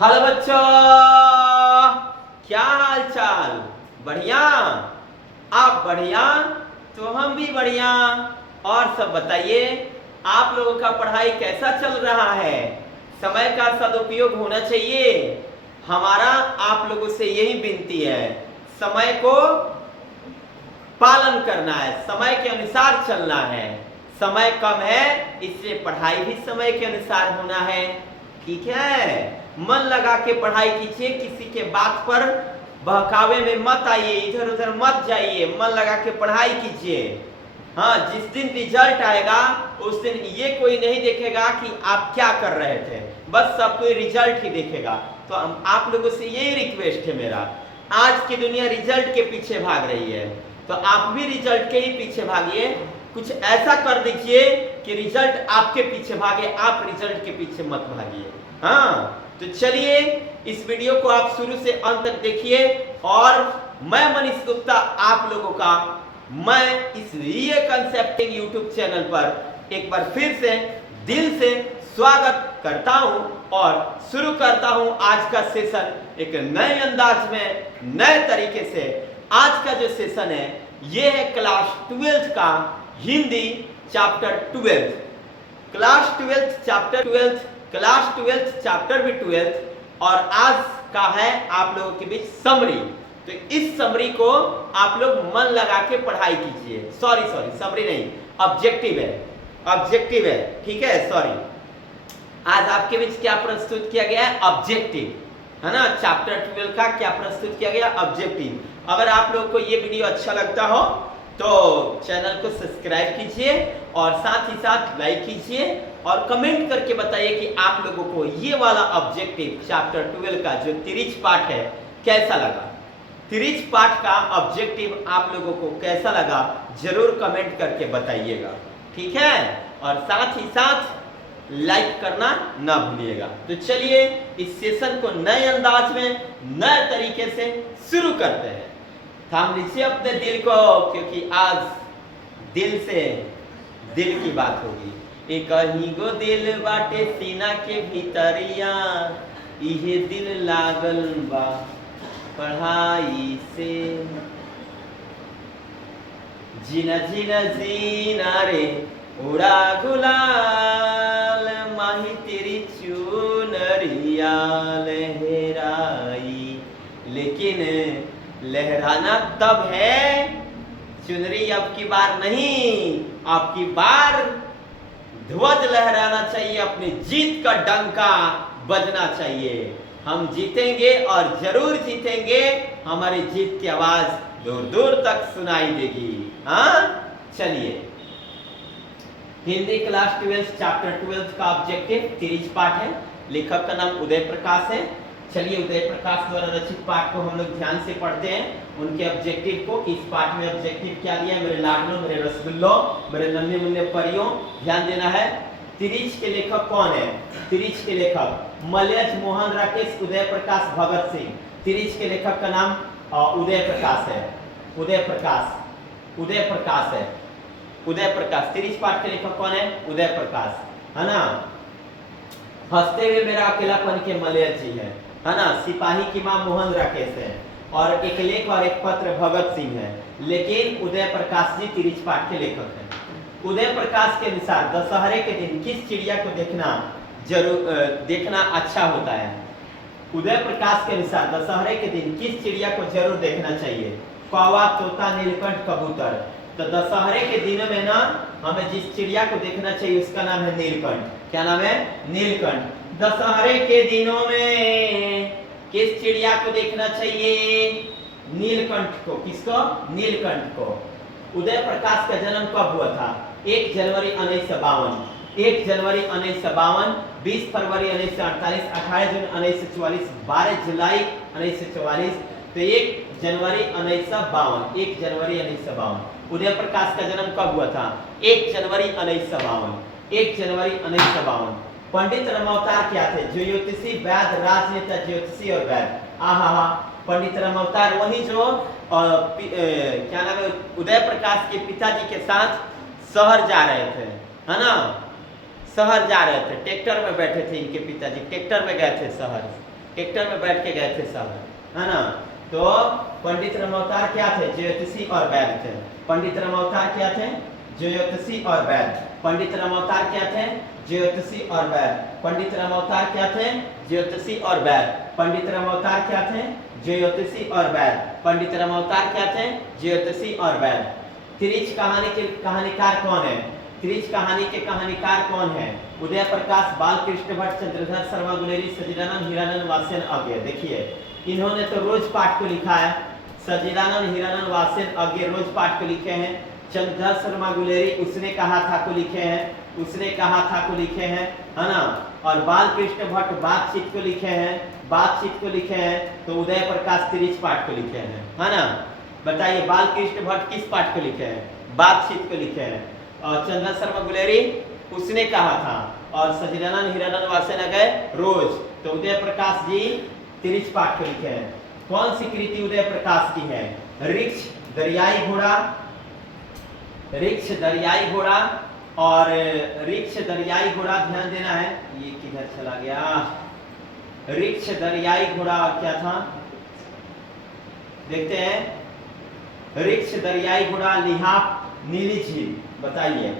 Hello बच्चों, क्या हाल चाल? बढ़िया? आप बढ़िया तो हम भी बढ़िया। और सब बताइए, आप लोगों का पढ़ाई कैसा चल रहा है? समय का सदुपयोग होना चाहिए। हमारा आप लोगों से यही विनती है, समय को पालन करना है, समय के अनुसार चलना है। समय कम है इसलिए पढ़ाई भी समय के अनुसार होना है। ठीक है, मन लगा के पढ़ाई कीजिए, किसी के बात पर बहकावे में मत आइए, इधर उधर मत जाइए, मन लगा के पढ़ाई कीजिए। हाँ, जिस दिन रिजल्ट आएगा उस दिन ये कोई नहीं देखेगा कि आप क्या कर रहे थे, बस सब कोई रिजल्ट ही देखेगा। तो आप लोगों से यही रिक्वेस्ट है मेरा, आज की दुनिया रिजल्ट के पीछे भाग रही है, तो आप भी रिजल्ट के ही पीछे भागिए। कुछ ऐसा कर दीजिए कि रिजल्ट आपके पीछे भागे, आप रिजल्ट के पीछे मत भागिए। हाँ, तो चलिए इस वीडियो को आप शुरू से अंत तक देखिए। और मैं मनीष गुप्ता आप लोगों का मैं इस ये कंसेप्टिंग यूट्यूब चैनल पर एक बार फिर से दिल से स्वागत करता हूं और शुरू करता हूं आज का सेशन एक नए अंदाज में, नए तरीके से। आज का जो सेशन है ये है क्लास 12th का Hindi chapter 12th, class 12th chapter 12th, class 12th chapter भी 12th। और आज का है आप लोगों के बीच समरी। तो इस समरी को आप लोग मन लगा के पढ़ाई कीजिए। सॉरी समरी नहीं, ऑब्जेक्टिव है, ऑब्जेक्टिव है, ठीक है, सॉरी। आज आपके बीच क्या प्रस्तुत किया गया है? ऑब्जेक्टिव, है ना। चैप्टर 12 का क्या प्रस्तुत किया गया? ऑब्जेक्टिव। अगर आप लोग को ये वीडियो अच्छा लगता हो तो चैनल को सब्सक्राइब कीजिए और साथ ही साथ लाइक कीजिए और कमेंट करके बताइए कि आप लोगों को ये वाला ऑब्जेक्टिव चैप्टर 12 का जो तिरिच पाठ है कैसा लगा। तिरिच पाठ का ऑब्जेक्टिव आप लोगों को कैसा लगा जरूर कमेंट करके बताइएगा, ठीक है। और साथ ही साथ लाइक करना ना भूलिएगा। तो चलिए इस सेशन को नए अंदाज में, नए तरीके से शुरू करते हैं। थाम लीजिए अपने दिल को, क्योंकि आज दिल से दिल की बात होगी। एक ही गो दिल बाटे सीना के भीतरिया, इहे दिल लागल बा पढ़ाई से। जीना जीना जीना रे उड़ा गुलाल, माही तेरी चुनरिया लहराई। लेकिन लहराना तब है, चुनरी अब की बार नहीं, आपकी बार ध्वज लहराना चाहिए, अपनी जीत का डंका बजना चाहिए। हम जीतेंगे और जरूर जीतेंगे, हमारी जीत की आवाज दूर दूर तक सुनाई देगी। हाँ, चलिए हिंदी क्लास 12 चैप्टर 12 का ऑब्जेक्टिव तिरिच पाठ है। लेखक का नाम उदय प्रकाश है। चलिए उदय प्रकाश द्वारा रचित पाठ को हम लोग ध्यान से पढ़ते हैं, उनके ऑब्जेक्टिव को। इस पाठ में ऑब्जेक्टिव क्या दिया है? मेरे लाडलो, मेरे रसगुल्लो, मेरे नन्हे मुन्ने परियों, ध्यान देना है। तिरिच के लेखक कौन है? तिरिच के लेखक मलयज मोहन राकेश उदय प्रकाश भगत सिंह। तिरिच के लेखक का नाम उदय प्रकाश है। उदय प्रकाश, उदय प्रकाश है, उदय प्रकाश। तिरिच पाठ के लेखक कौन है? उदय प्रकाश, है ना। हंसते हुए मेरा अकेलापन के मलयज जी है ना। सिपाही की मां मोहन राकेश है और एक लेख और एक पत्र भगत सिंह है। लेकिन उदय प्रकाश जी तिरिच पाठ के लेखक हैं। उदय प्रकाश के अनुसार दशहरे के दिन किस चिड़िया को देखना अच्छा होता है? उदय प्रकाश के अनुसार दशहरे के दिन किस चिड़िया को जरूर देखना चाहिए? कौवा, तोता, नीलकंठ, कबूतर। तो दशहरे के दिनों में ना हमें जिस चिड़िया को देखना चाहिए उसका नाम है नीलकंठ। क्या नाम है? नीलकंठ। दशहरे के दिनों में किस चिड़िया को देखना चाहिए? नीलकंठ को। किसको? नीलकंठ को। उदय प्रकाश का जन्म कब हुआ था? 1 जनवरी 1952, 1 जनवरी 1952, 20 फरवरी 1948, 18 जून 1944, 12 जुलाई 1944। तो 1 जनवरी 1952, 1 जनवरी 1952। उदय प्रकाश का जन्म कब हुआ था? 1 जनवरी 1952, 1 जनवरी 1952। पंडित रमावतार क्या थे? ज्योतिषी, वैद्य, राजनेता, ज्योतिषी और वैद्य। आहा, पंडित रमावतार वही जो क्या नाम है, उदय प्रकाश के पिताजी के साथ शहर जा रहे थे, है ना। शहर जा रहे थे, ट्रैक्टर में बैठे थे, इनके पिताजी ट्रैक्टर में गए थे शहर, ट्रैक्टर में बैठ के गए थे सब, है ना। तो पंडित रामावतार क्या थे? ज्योतिषी और वैद्य थे। पंडित रामावतार क्या थे? ज्योतिषी और वैद्य। पंडित रामावतार क्या थे? ज्योतिषी और वैद्य। पंडित रामावतार क्या थे? ज्योतिषी और वैद्य। पंडित रामावतार क्या थे? ज्योतिषी और वैद्य। पंडित रामावतार क्या थे? ज्योतिषी और वैद्य। तिरिच कहानी के कहानीकार कौन है? तिरिच कहानी के कहानीकार कौन है? उदय प्रकाश, बालकृष्ण भट्ट, चंद्रधर शर्मा गुलेरी, सजीदानंद, हीरानंद वात्स्यन अज्ञ। देखिए इन्होंने तो रोज पाठ को लिखा है। सजीदानंद, हीरानंद वात्स्यन अज्ञ रोज पाठ को लिखे हैं। चंद्रधर शर्मा गुलेरी उसने कहा था को लिखे हैं, उसने कहा था को लिखे हैं, है ना। और बालकृष्ण भट्ट बातचीत को लिखे हैं, बातचीत को लिखे हैं। तो उदय प्रकाश तिरिच पाठ को लिखे हैं, है ना। बताइए बालकृष्ण भट्ट किस पाठ को लिखे हैं? बातचीत को लिखे हैं। और चंद्रधर शर्मा गुलेरी उसने कहा था, और सजीदानंद, हीरानंद वात्स्यन गए रोज। तो उदय प्रकाश जी तिरिच पाठ को लिखे हैं। कौन सी कृति उदय प्रकाश की है? रिक्ष, दरियाई घोड़ा, रिक्ष दरियाई घोड़ा और रिक्ष दरियाई घोड़ा, ध्यान देना है। ये किधर चला गया? रिक्ष दरियाई घोड़ा और क्या था देखते हैं। रिक्ष दरियाई घोड़ा, लिहाफ, नीली झील। बताइए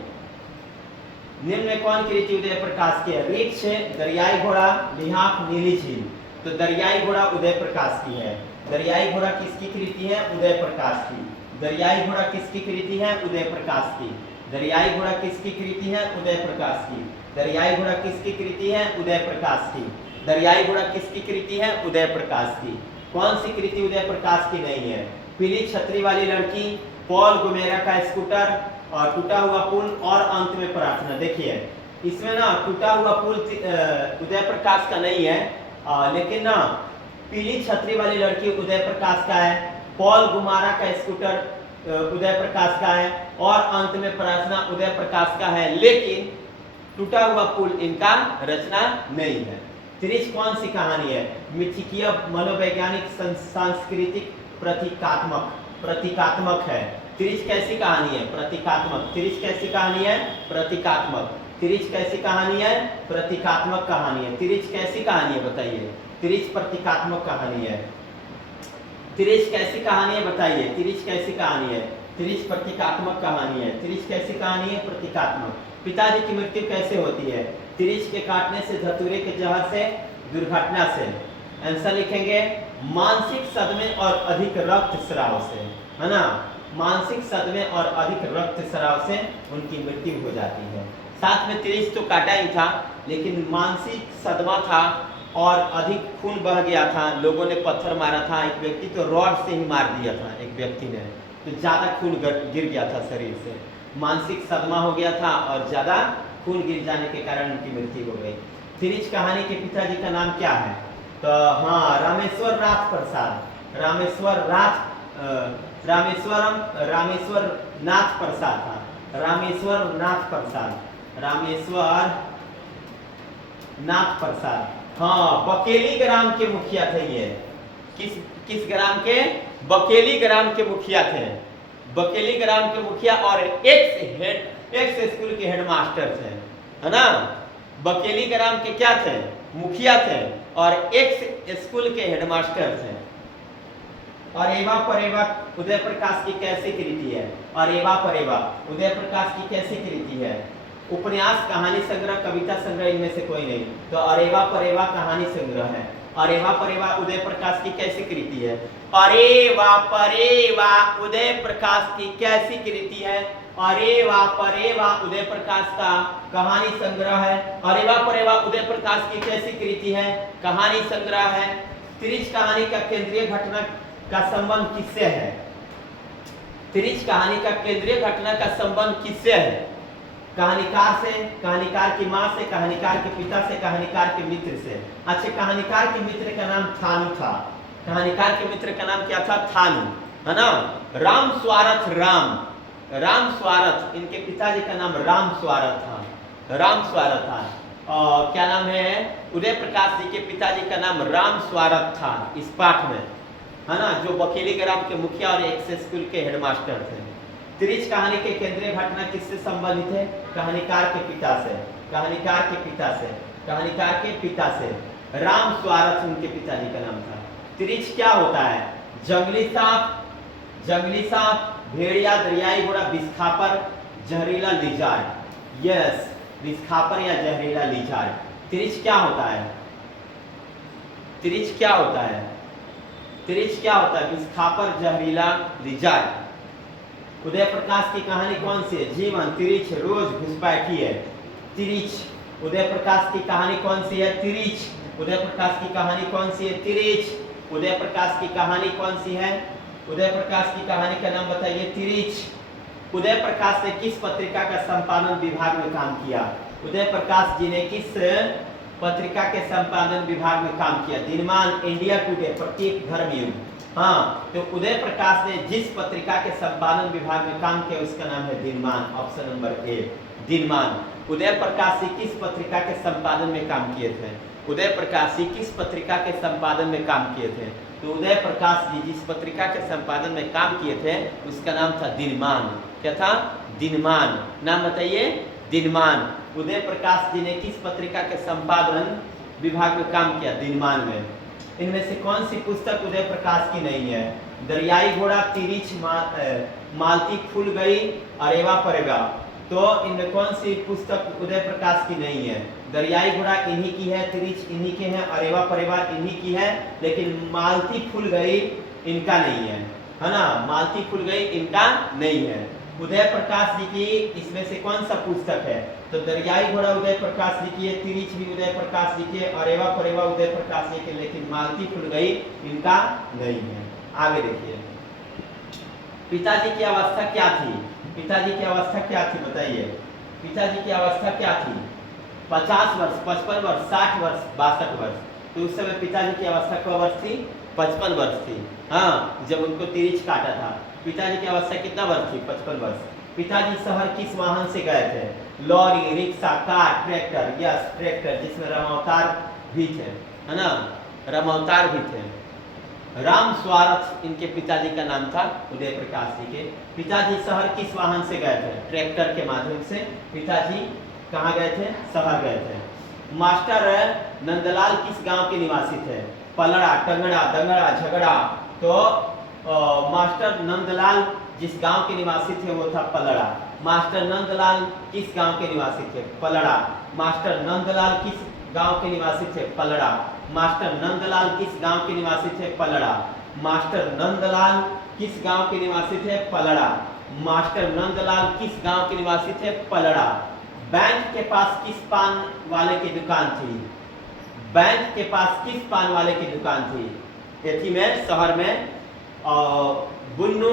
निम्न में कौन कृति उदय प्रकाश की है? रिक्ष, दरियाई घोड़ा, लिहाफ, नीली झील। तो दरियाई घोड़ा उदय प्रकाश की है। दरियाई घोड़ा किसकी कृति है? उदय प्रकाश की। दरियाई घोड़ा किसकी कृति है? उदय प्रकाश की। दरियाई घोड़ा किसकी कृति है? उदय प्रकाश की। दरियाई घोड़ा किसकी कृति है? उदय प्रकाश की। दरियाई घोड़ा किसकी कृति है? उदय प्रकाश की। कौन सी कृति उदय प्रकाश की नहीं है? पीली छतरी वाली लड़की, पॉल गुमेरा का स्कूटर, और टूटा हुआ पुल, और अंत में प्रार्थना। देखिए इसमें ना टूटा हुआ पुल उदय प्रकाश का नहीं है, लेकिन ना पीली छतरी वाली लड़की उदय प्रकाश का है, पॉल गुमारा का स्कूटर उदय प्रकाश का है, और अंत में प्रार्थना उदय प्रकाश का है। लेकिन टूटा हुआ पुल इनका रचना नहीं है। तिरिच कौन सी कहानी है? मिथिकीय, मनोवैज्ञानिक, सांस्कृतिक, प्रतीकात्मक। प्रतीकात्मक है। तिरिच कैसी कहानी है? प्रतीकात्मक। तिरिच कैसी कहानी है? प्रतीकात्मक। तिरिच कैसी कहानी है? प्रतीकात्मक कहानी है। तिरिच कैसी कहानी है बताइए? तिरिच प्रतीकात्मक कहानी है। तिरिच कैसी कहानी है बताइए? तिरिच कैसी कहानी है? तिरिच प्रतीकात्मक कहानी है। तिरिच कैसी कहानी है? प्रतीकात्मक। पिताजी की मृत्यु कैसे होती है? तिरिच के काटने से, धतूरे के जहर से, दुर्घटना से। आंसर लिखेंगे मानसिक सदमे और अधिक रक्तस्राव से, है ना। मानसिक सदमे और अधिक रक्तस्राव से उनकी मृत्यु हो जाती है। साथ में तिरिच तो काटा ही था, लेकिन मानसिक सदमा था और अधिक खून बह गया था। लोगों ने पत्थर मारा था, एक व्यक्ति तो रॉड से ही मार दिया था एक व्यक्ति ने, तो ज्यादा खून गिर गया था शरीर से। मानसिक सदमा हो गया था और ज्यादा खून गिर जाने के कारण उनकी मृत्यु हो गई। तिरिच कहानी के पिताजी का नाम क्या है? तो हाँ, रामेश्वर नाथ प्रसाद। रामेश्वर नाथ प्रसाद था। रामेश्वर नाथ प्रसाद। रामेश्वर नाथ प्रसाद, हाँ, बकेली ग्राम के मुखिया थे ये। किस ग्राम के? बकेली ग्राम के मुखिया थे। बकेली ग्राम के मुखिया और एक्स स्कूल के हेडमास्टर थे, है ना। बकेली ग्राम के क्या थे? मुखिया थे और एक्स स्कूल के हेडमास्टर थे। और एवा परेवा उदय प्रकाश की कैसी कृति है? और एवा परेवा उदय प्रकाश की कैसी कृति है? उपन्यास, कहानी संग्रह, कविता संग्रह, इनमें से कोई नहीं। तो अरेवा परेवा कहानी संग्रह है। अरेवा परेवा उदय प्रकाश की कैसी कृति है? अरेवा परेवा उदय प्रकाश की कैसी कृति है? अरेवा परेवा उदय प्रकाश का कहानी संग्रह है। अरेवा परेवा उदय प्रकाश की कैसी कृति है? कहानी संग्रह है। तिरिच कहानी का केंद्रीय घटना का संबंध किससे है? तिरिच कहानी का केंद्रीय घटना का संबंध किससे है? कहानीकार से, कहानीकार की मां से, कहानीकार के पिता से, कहानीकार के मित्र से। अच्छा, कहानीकार के मित्र का नाम थानू था। कहानीकार के मित्र का नाम क्या था? थानू, है ना। राम स्वारथ, राम स्वारथ, इनके पिताजी का नाम राम स्वारथ था। राम स्वारथ था। और क्या नाम है? उदय प्रकाश जी के पिताजी का नाम राम स्वारथ था इस पाठ में, है ना, जो बकेली ग्राम के मुखिया और एक स्कूल के हेडमास्टर थे। तिरिच कहानी के केंद्रीय घटना किससे संबंधित है? कहानीकार के पिता से। कहानीकार के पिता से। कहानीकार के पिता से। राम स्वारथ उनके पिताजी का नाम था। तिरिच क्या होता है? जंगली सांप, भेड़िया, दरियाई घोड़ा, विस्थापर, जहरीला लिजार्ड। यस, विस्थापर या जहरीला लिजार्ड। तिरिच क्या होता है? तिरिच क्या होता है? तिरिच क्या होता है? विस्थापर, जहरीला लिजार्ड। उदय प्रकाश की कहानी कौन सी है? जीवन, तिरिच, रोज, घुसपैठी है। तिरिच। उदय प्रकाश की कहानी कौन सी है? तिरिच। उदय प्रकाश की कहानी कौन सी है? तिरिच। उदय प्रकाश की कहानी कौन सी है? उदय प्रकाश की कहानी का नाम बताइए। तिरिच। उदय प्रकाश ने किस पत्रिका का संपादन विभाग में काम किया? उदय प्रकाश जी ने किस पत्रिका के संपादन विभाग में काम किया? दिनमान, इंडिया टुडे, प्रत्येक, धर्मयुग। हाँ, तो उदय प्रकाश ने जिस पत्रिका के संपादन विभाग में काम किया उसका नाम है दिनमान। ऑप्शन नंबर ए, दिनमान। उदय प्रकाश जी किस पत्रिका के संपादन में काम किए थे? उदय प्रकाश जी किस पत्रिका के संपादन में काम किए थे? तो उदय प्रकाश जी जिस पत्रिका के संपादन में काम किए थे उसका नाम था दिनमान। क्या था? दिनमान। नाम बताइए। दिनमान। उदय प्रकाश जी ने किस पत्रिका के संपादन विभाग में काम किया? दिनमान में। इनमें से कौन सी पुस्तक उदय प्रकाश की नहीं है? दरियाई घोड़ा, तिरिच, मालती फूल गई, अरेवा परेवा। तो इनमें कौन सी पुस्तक उदय प्रकाश की नहीं है? दरियाई घोड़ा इन्हीं की है, तिरिच इन्हीं के हैं, अरेवा परेवा इन्हीं की है, लेकिन मालती फूल गई इनका नहीं है ना? मालती फूल गई इनका नहीं है। उदय प्रकाश जी की इसमें से कौन सा पुस्तक है? तो दरियाई घोड़ा उदय प्रकाश जी की है, तिरिच भी उदय प्रकाश जी के, अरेवा परेवा उदय प्रकाश जी के, लेकिन मालती फूल गई इनका नहीं है। आगे देखिए। पिताजी की अवस्था क्या थी? पिताजी की अवस्था क्या थी बताइए? पिताजी की अवस्था क्या थी? 50 वर्ष, 55 वर्ष, 60 वर्ष, 62 वर्ष। तो उस समय पिताजी की अवस्था कब वर्ष थी? 55 वर्ष थी। हाँ, जब उनको तिरिच काटा था। पिताजी की अवस्था कितना वर्ष थी? 55 वर्ष। पिताजी शहर किस वाहन से गए थे? Lorry, rickshaw, car, tractor. Yes, tractor, जिसमें रामावतार भी थे, है ना? रामावतार भी थे। राम स्वारथ इनके पिताजी का नाम था, उदय प्रकाश जी के। पिताजी शहर किस वाहन से गए थे? ट्रैक्टर के माध्यम से पिताजी कहाँ गए थे? शहर गए थे। मास्टर नंदलाल किस गांव के निवासी थे? पलड़ा, टंगड़ा, दंगड़ा, झगड़ा। तो मास्टर नंदलाल जिस गांव के निवासी थे वो था पलड़ा। मास्टर नंदलाल किस गांव के निवासी थे? पलड़ा। मास्टर नंदलाल किस गांव के निवासी थे? पलड़ा। मास्टर नंदलाल किस गांव के निवासी थे? पलड़ा। मास्टर नंदलाल किस गांव के निवासी थे? पलड़ा। मास्टर नंदलाल किस गांव के निवासी थे? पलड़ा। बैंक के पास किस पान वाले की दुकान थी? बैंक के पास किस पान वाले की दुकान थी? एथी में, शहर में बुन्नू,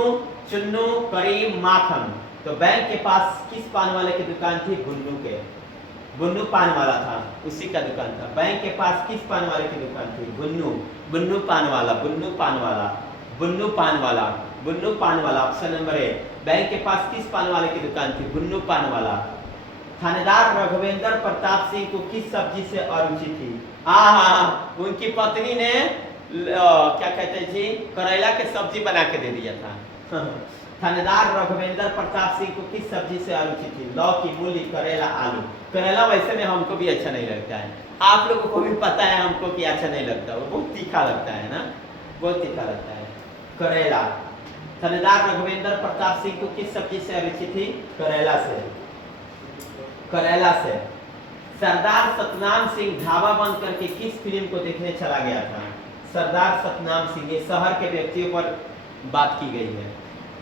चुन्नू, करीम, माखन। तो बैंक के पास किस पान वाले की दुकान थी? बुन्नू के। बुन्नू पान वाला था, उसी का दुकान था। बैंक के पास किस पान वाले की दुकान थी? बुन्नू। बुन्नू पान वाला, बुन्नू पान वाला, बुन्नू पान वाला, बुन्नू पान वाला। Option number A. बैंक के पास किस पान वाले की दुकान थी? बुन्नू पान वाला। थानेदार रघुवेंद्र प्रताप सिंह को किस सब्जी से अरुचि थी? उनकी पत्नी ने क्या कहते हैं जी, करेला के सब्जी बना के दे दिया था। थानेदार रघुवेंद्र प्रताप सिंह को किस सब्जी से अरुचि थी? लौकी, मूली, करेला, आलू। करेला वैसे में हमको भी अच्छा नहीं लगता है, आप लोगों को भी पता है हमको कि अच्छा नहीं लगता, वो बहुत तीखा लगता है ना, बहुत तीखा लगता है करेला। थानेदार रघुवेंद्र प्रताप सिंह को किस सब्जी से अरुचि थी? करेला से, करेला से। सरदार सतनाम सिंह ढाबा बंद करके किस फिल्म को देखने चला गया था? सरदार सतनाम सिंह, ये शहर के व्यक्तियों पर बात की गई है।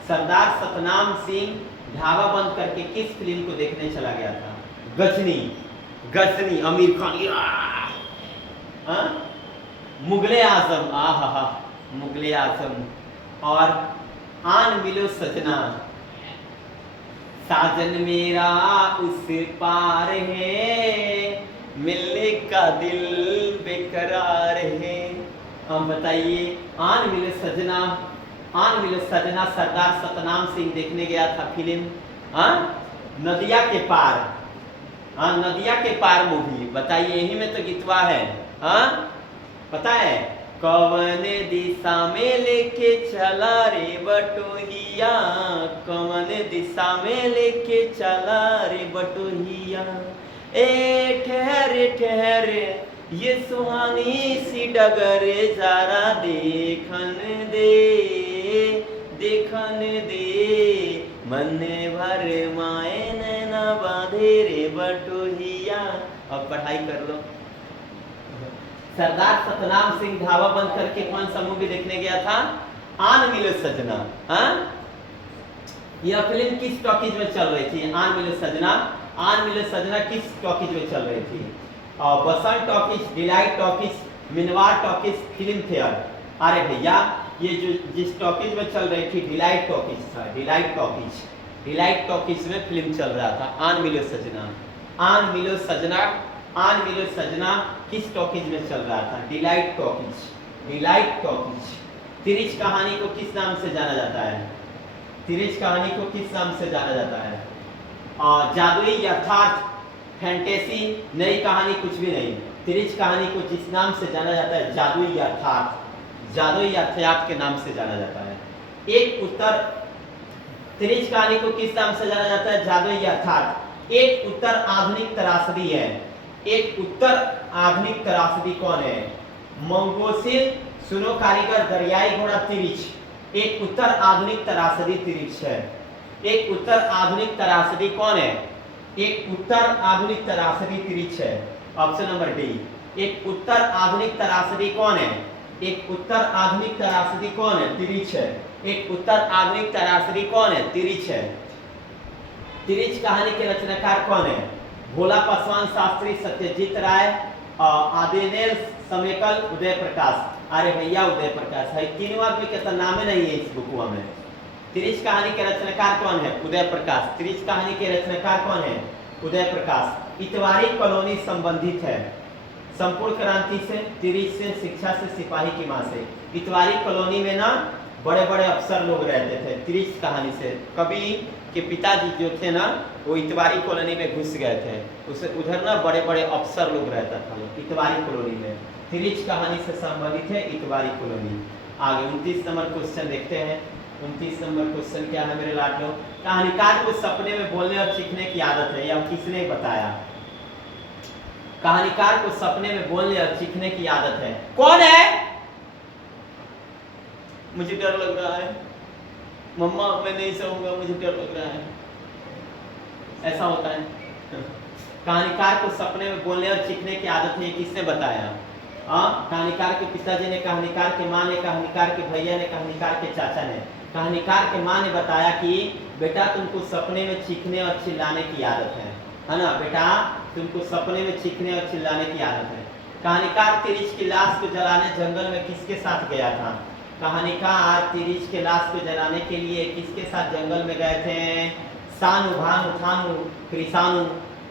सरदार सतनाम सिंह ढाबा बंद करके किस फिल्म को देखने चला गया था? गजनी, गजनी, आमिर खान। मुगले आजम, आहा, मुगले आजम। और आन मिलो सजना, साजन मेरा उस पार है, मिलने का दिल बेकरार है। हम बताइए, आन मिलो सजना, आन मिलो सजना सरदार सतनाम सिंह देखने गया था फिल्म नदिया के पार। नदिया के पार मूवी, बताइए, यही में तो गीतवा है। पता है? कवन दिशा में लेके चला रे बटोहिया, कवन दिशा में लेके चला रे बटोहिया, ए ठहरे ठहरे ये सुहानी सी डगर जरा देखन दे, देखन दे, मन भर माए नैना बांधे रे बटोहिया। अब पढ़ाई कर लो। सरदार सतनाम सिंह ढाबा बंद करके कौन सा मूवी देखने गया था? आन मिलो सजना। हाँ, यह फिल्म किस टॉकीज में चल रही थी? आन मिलो सजना। आन मिलो सजना किस टॉकीज में चल रही थी? Basant Talkies, Delight Talkies, Minerva Talkies, Filmfare. अरे भैया, ये जो जिस टॉकीज में चल रही थी डिलाइट टॉकीज था। डिलाइट टॉकीज, डिलाइट टॉकीज में फिल्म चल रहा था आन मिलो सजना। आन मिलो सजना, आन मिलो सजना किस टॉकीज में चल रहा था? Delight Talkies, Delight Talkies. तिरिच कहानी को किस नाम से जाना जाता है? तिरिच कहानी को किस नाम से जाना जाता है? जादुई यथार्थ, फैंटेसी, नई कहानी, कुछ भी नहीं। तिरिच कहानी को जिस नाम से जाना जाता है जादुई यथार्थ, जादुई यथार्थ के नाम से जाना जाता है। एक उत्तर, तिरिच कहानी को किस नाम से जाना जाता है? जादुई यथार्थ। एक उत्तर आधुनिक त्रासदी है। एक उत्तर आधुनिक त्रासदी कौन है? मंगोसिल, सुनो कारीगर, दरियाई घोड़ा, तिरिच। एक उत्तर आधुनिक त्रासदी तिरिच है। एक उत्तर आधुनिक त्रासदी कौन है? एक उत्तर आधुनिक त्रासदी तिरिच है। Option number D. एक उत्तर आधुनिक त्रासदी कौन है? एक उत्तर आधुनिक त्रासदी कौन है? तिरिच है। एक उत्तर आधुनिक त्रासदी कौन है? तिरिच है। तिरिच कहानी के रचनाकार कौन है? भोला पासवान शास्त्री, सत्यजीत राय, आदिनेल समेकल, उदय प्रकाश। अरे भैया, उदय प्रकाश है। तीनों आदमी के तो नाम नहीं है इस बुकुआ में। तिरिच कहानी के रचनाकार कौन है? उदय प्रकाश। तिरिच कहानी के रचनाकार कौन है? उदय प्रकाश। इतवारी कॉलोनी संबंधित है संपूर्ण क्रांति से, तिरिच से, शिक्षा से, सिपाही की मां से। इतवारी कॉलोनी में ना बड़े बड़े अफसर लोग रहते थे। तिरिच कहानी से कवि के पिताजी जो थे ना, वो इतवारी कॉलोनी में घुस गए थे। उसे उधर ना बड़े बड़े अफसर लोग रहता था इतवारी कॉलोनी में। तिरिच कहानी से संबंधित है इतवारी कॉलोनी। आगे 29 नंबर क्वेश्चन देखते हैं। 29 नंबर क्वेश्चन क्या है मेरे लाडलो? कहानीकार को सपने में बोलने और सीखने की आदत है, या किसने बताया? कहानीकार को सपने में बोलने और सीखने की आदत है। कौन है? मुझे डर लग रहा है मम्मा, मैं नहीं सोऊंगा, मुझे डर लग रहा है। ऐसा होता है। कहानीकार को सपने में बोलने और सीखने की आदत है, किसने बताया? कहानीकार के पिताजी ने, कहानीकार के माँ ने, कहानीकार के भैया ने, कहानीकार के चाचा ने। कहानीकार के माँ ने बताया कि बेटा तुमको सपने में चीखने और चिल्लाने की आदत है ना बेटा, तुमको सपने में चीखने और चिल्लाने की आदत है। कहानीकार तिरिच की लाश को जलाने जंगल में किसके साथ गया था? कहानीकार तिरिच के लाश को जलाने के लिए किसके साथ जंगल में गए थे? सानु, भानु, थानु, कृषानु।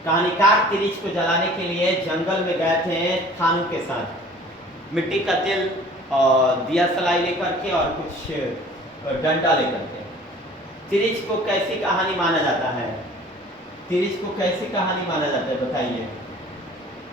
कहानीकार तिरिच को जलाने के लिए जंगल में गए थे थानु के साथ। मिट्टी का तेल और दिया सलाई लेकर के और कुछ डंडा लेकर के। तिरिच को कैसी कहानी माना जाता है? तिरिच को कैसी कहानी माना जाता है बताइए?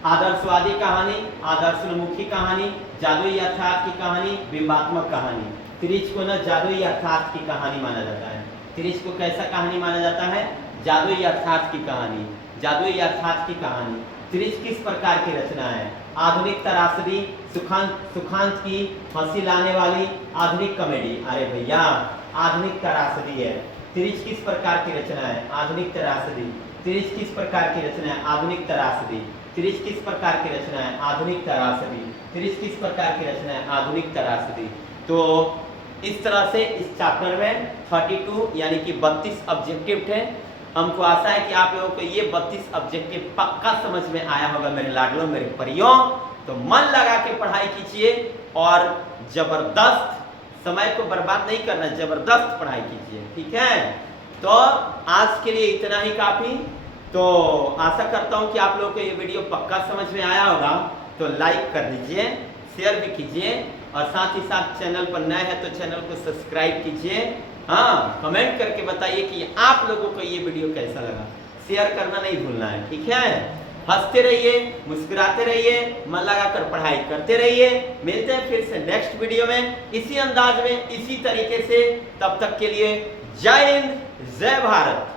आदर्शवादी कहानी, आदर्शोन्मुखी कहानी, जादुई यथार्थ की कहानी, बिंबात्मक कहानी। तिरिच को ना जादुई यथार्थ की कहानी माना जाता है। तिरिच को कैसा कहानी माना जाता है? जादुई यथार्थ की कहानी, जादुई यथार्थ की कहानी। तिरिच किस प्रकार की रचना है? आधुनिक त्रासदी, सुखांत की हंसी लाने वाली, आधुनिक कॉमेडी। अरे भैया, आधुनिक त्रासदी है। तिरिच किस प्रकार की रचना है? आधुनिक त्रासदी। तिरिच किस प्रकार की रचना है? आधुनिक त्रासदी। तिरिच किस प्रकार की रचना है? आधुनिक त्रासदी। तिरिच किस प्रकार की रचना है? आधुनिक त्रासदी। तो इस तरह से इस चैप्टर में 32 यानी कि 32 ऑब्जेक्टिव थे। हमको आशा है कि आप लोगों को ये 32 ऑब्जेक्टिव पक्का समझ में आया होगा मेरे लाडलों, मेरे परियों। तो मन लगा के पढ़ाई कीजिए और जबरदस्त, समय को बर्बाद नहीं करना, जबरदस्त पढ़ाई कीजिए, ठीक है? तो आज के लिए इतना ही काफी। तो आशा करता हूँ कि आप लोगों को ये वीडियो पक्का समझ में आया होगा। तो लाइक कर दीजिए, शेयर भी कीजिए और साथ ही साथ चैनल पर नए हैं तो चैनल को सब्सक्राइब कीजिए। हाँ, कमेंट करके बताइए कि आप लोगों को ये वीडियो कैसा लगा। शेयर करना नहीं भूलना है, ठीक है? हंसते रहिए, मुस्कुराते रहिए, मन लगाकर पढ़ाई करते रहिए। मिलते हैं फिर से नेक्स्ट वीडियो में इसी अंदाज में, इसी तरीके से। तब तक के लिए जय हिंद, जय भारत।